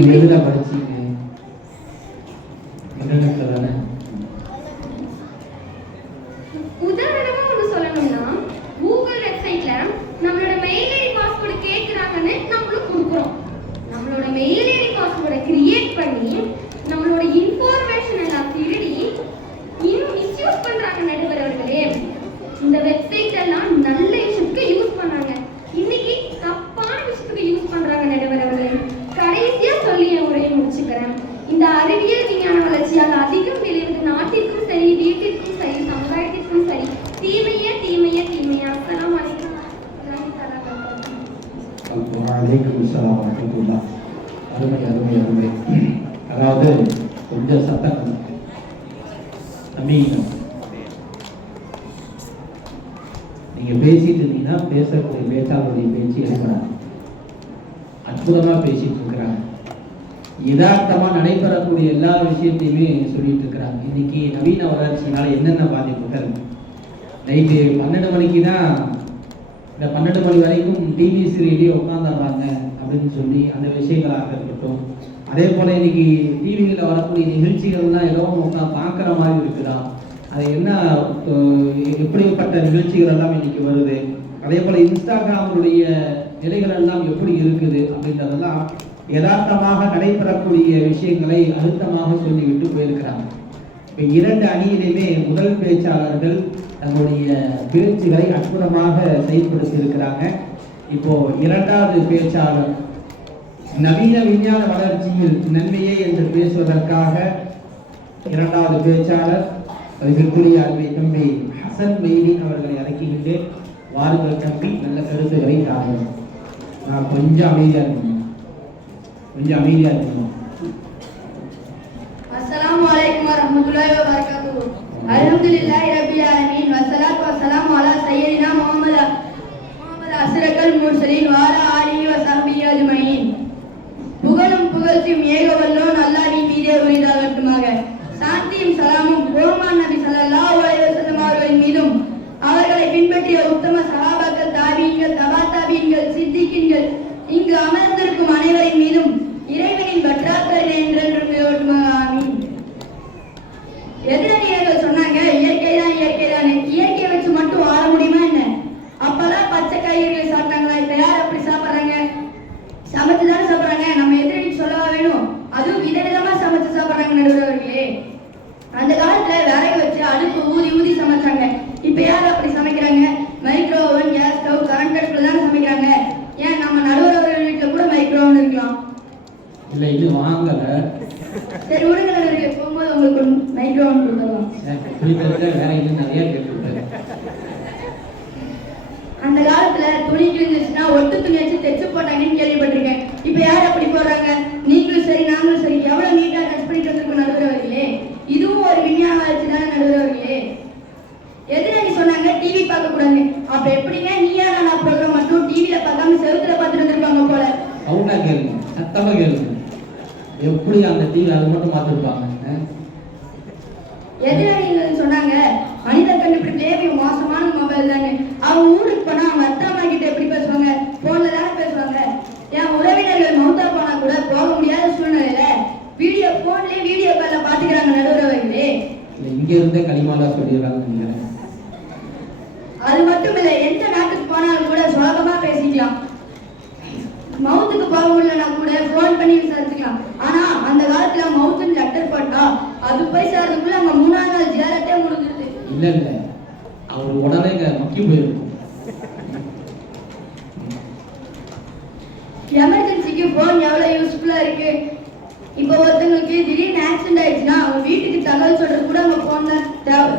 எதுல படிச்சீங்க? இன்டர்நெட்ல தானே? உதாரணமா ஒன்று சொல்லணும்னா கூகுள் வெப்சைட்ல நம்மளோட மெயில் ஐடி பாஸ்வேர்டு கேட்குறாங்கன்னு நம்மளும் கொடுக்குறோம். நம்மளோட மெயில் ஐடி பாஸ்வேர்டை கிரியேட் பண்ணி நம்மளோட இன்ஃபர்மேஷன் எல்லாம் திருடி இன்னும் மிஸ்யூஸ் பண்றாங்க நடுவர் அவர்களே. இந்த வெப்சைட் எல்லாம் நல்ல விஷயத்துக்கு யூஸ் பண்ணாங்க, இன்னைக்கு தப்பான விஷயத்துக்கு யூஸ் பண்றாங்க நடுவர் அவர்களே. கடைசியா சொல்லி என் உரையை முடிச்சுக்கிறேன். இந்த அறிவியல் விஞ்ஞான வளர்ச்சியால் அதிகம் விளைவது நாட்டிற்கும் சரி, வீட்டிற்கும் சரி, சமுதாயத்திற்கும் சரி தீமையே தீமையே தீமையே. அஸ்ஸலாமு அலைக்கும் வரஹ்மத்துல்லாஹ். அருமை அருமை அருமை. அதாவது கொஞ்சம் சத்தம் அமீன். நீங்க பேசிட்டு இருந்தீங்கன்னா பேசக்கூடிய பேச்சாளருடைய பேச்சு எழுப்பலாம். அற்புதமா பேசிட்டு இருக்கிறாங்க, யதார்த்தமா நடைபெறக்கூடிய எல்லா விஷயத்தையுமே சொல்லிட்டு இருக்கிறாங்க. இன்னைக்கு நவீன வளர்ச்சியினால என்னென்ன பாதிப்புகள், நைட்டு 12 மணிக்கு தான் இந்த 12 மணி வரைக்கும் டிவி சீரியலே உட்காந்துடுறாங்க அப்படின்னு சொல்லி அந்த விஷயங்களாக இருக்கட்டும். அதே போல இன்னைக்கு டிவியில் வரக்கூடிய நிகழ்ச்சிகள்லாம் ஏதோ உட்காந்து பார்க்குற மாதிரி இருக்குதா, அது என்ன எப்படிப்பட்ட நிகழ்ச்சிகள் எல்லாம் இன்னைக்கு வருது, அதே போல இன்ஸ்டாகிராமுடைய நிலைகள் எல்லாம் எப்படி இருக்குது அப்படின்றதெல்லாம் யதார்த்தமாக நடைபெறக்கூடிய விஷயங்களை அழுத்தமாக சொல்லிவிட்டு போயிருக்கிறாங்க. இப்போ 2 அணியிலுமே முதல் பேச்சாளர்கள் தங்களுடைய பேச்சுகளை அற்புதமாக செயல்படுத்தி இருக்கிறாங்க. இப்போ 2வது பேச்சாளர் நவீன விஞ்ஞான வளர்ச்சியில் நன்மையே என்று பேசுவதற்காக 2வது பேச்சாளர் இருக்கக்கூடிய அருமை தம்பி ஹசன் மெய்தீன் அவர்களை அழைக்கின்றேன். வாருங்கள் தம்பி, நல்ல கருத்துக்களை தாங்க. நான் கொஞ்சம் அமைதியா இருக்கணும், கொஞ்சம் அமைதியா இருக்கணும். அஸ்ஸலாமு அலைக்கும் வரஹ்மத்துல்லாஹி வபரகாத்துஹு. அல்ஹம்துலில்லாஹி ரப்பில் ஆலமீன் வஸ்ஸலாத்து வஸ்ஸலாமு அலா சய்யிதினா முஹம்மது அஸ்ரஃபுல் முர்சலீன் வ அலா ஆலிஹி வ ஸஹ்பிஹி அஜ்மஈன். புகழும் புகழ்ச்சியும் ஏகவல்லோன் அல்லாஹ்வின் மீதே உரித்தாகட்டுமாக. சாந்தியும் சலாமும் பெருமான் நபி ஸல்லல்லாஹு அலைஹி வஸல்லம் அவர்களின் மீதும் அவர்களை பின்பற்றிய உத்தம சஹாபாக்கள், தாபீன்கள், தபா தாபீன்கள், சித்திகீன்கள், இங்கு அமர்ந்திருக்கும் அனைவரின் மீதும் இறைவனின் பற்றாக்குறை என்றென்றும் நிலவட்டுமாக. ஆமீன். எதிரணியர்கள் சொன்னாங்க இயற்கை தான் இயற்கை தான், இயற்கையை வச்சு மட்டும் வாழ முடியுமா என்ன? அப்பதான் பச்சை காய்கறிகளை சாப்பிட்டாங்களா? இப்ப யார் அப்படி சாப்பிட்றாங்க? சமைச்சு தானே சாப்பிட்றாங்க. நம்ம எதிரணி சொல்லவா வேணும்? அதுவும் விதவிதமா சமைச்சு சாப்பிட்றாங்க நடுவர்களே. அந்த காலத்துல விறகு வச்சு அடுப்பு ஊதி ஊதி சமைச்சாங்க. இப்ப யார் அப்படி சமைக்கிறாங்க? Micro oven, gas stove, current அடுப்புல தானே சமைக்கிறாங்க. ஏன் நம்ம நடுவர்கள் வீட்டுல கூட மைக்ரோ ஓவன் இருக்கலாம். இல்ல இது வாங்கல, சரி விடுங்க நடுவர்களே, போகும்போது உங்களுக்கு மைக்ரோ ஓவன் கொடுத்துருவோம். வேற இது நிறைய கேட்டு. அந்த காலத்துல துணி கிழிஞ்சிச்சுன்னா ஒட்டு துணி வச்சு தைச்சு போட்டாங்கன்னு கேள்விப்பட்டிருக்கேன். இப்ப யார் அப்படி போடுறாங்க? நீங்களும் சரி நாங்களும் சரி எவ்வளவு நீட்டா டச் பண்ணிட்டு வந்திருக்கோம் நடுவர்களே. இதுவும் ஒரு விஞ்ஞான வளர்ச்சி தானே நடுவர்களே. எதிரணி சொன்னாங்க டிவி பார்க்க கூடாது. அப்ப எப்படிங்க நீயா நான் ப்ரோக்ராம் மட்டும் டிவில பார்க்காம செவுத்துல பார்த்துட்டு வந்திருப்பாங்க போல. சவுண்டா கேளுங்க, சத்தமா கேளுங்க. எப்படி அந்த டிவி அதை மட்டும் பார்த்துருப்பாங்க? எதிரணிகள் சொன்னாங்க மனிதர் கண்டுபிடிப்பே மோசமான மொபைல் தானே. அவங்க ஊருக்கு போனா அவங்க அத்தா அம்மா கிட்ட எப்படி பேசுவாங்க? போன்ல தானே பேசுவாங்க. என் உறவினர்கள் மௌத்தா போனா கூட போக முடியாத சூழ்நிலையில போன்லயே வீடியோ கால்ல பாத்துக்கிறாங்க நடுவர்களே. இங்க இருந்தே களிமாலா சொல்லிடுறாங்க. அது மட்டும் இல்ல, எந்த நாட்டுக்கு போனாலும் கூட சுலபமா பேசிக்கலாம். மவுத்துக்கு போக முடியலன்னா கூட போன் பண்ணி விசாரிச்சுக்கலாம். ஆனா அந்த காலத்துல மவுத்துன்னு லெட்டர் போட்டா அது போய் சேர்றதுக்குள்ள அங்க 3ஆவது நாள் ஜியாரத்தே முடிஞ்சிருது. இல்ல இல்ல, அவர் உடனே மக்கி போயிருக்கும். எமர்ஜென்சிக்கு போன் எவ்வளவு யூஸ்ஃபுல்லா இருக்கு. இப்போ ஒருத்தங்களுக்கு திடீர்னு ஆக்சிடென்ட் ஆயிடுச்சுன்னா அவங்க வீட்டுக்கு தகவல் சொல்றது கூட அவங்க போன் தான் தேவை.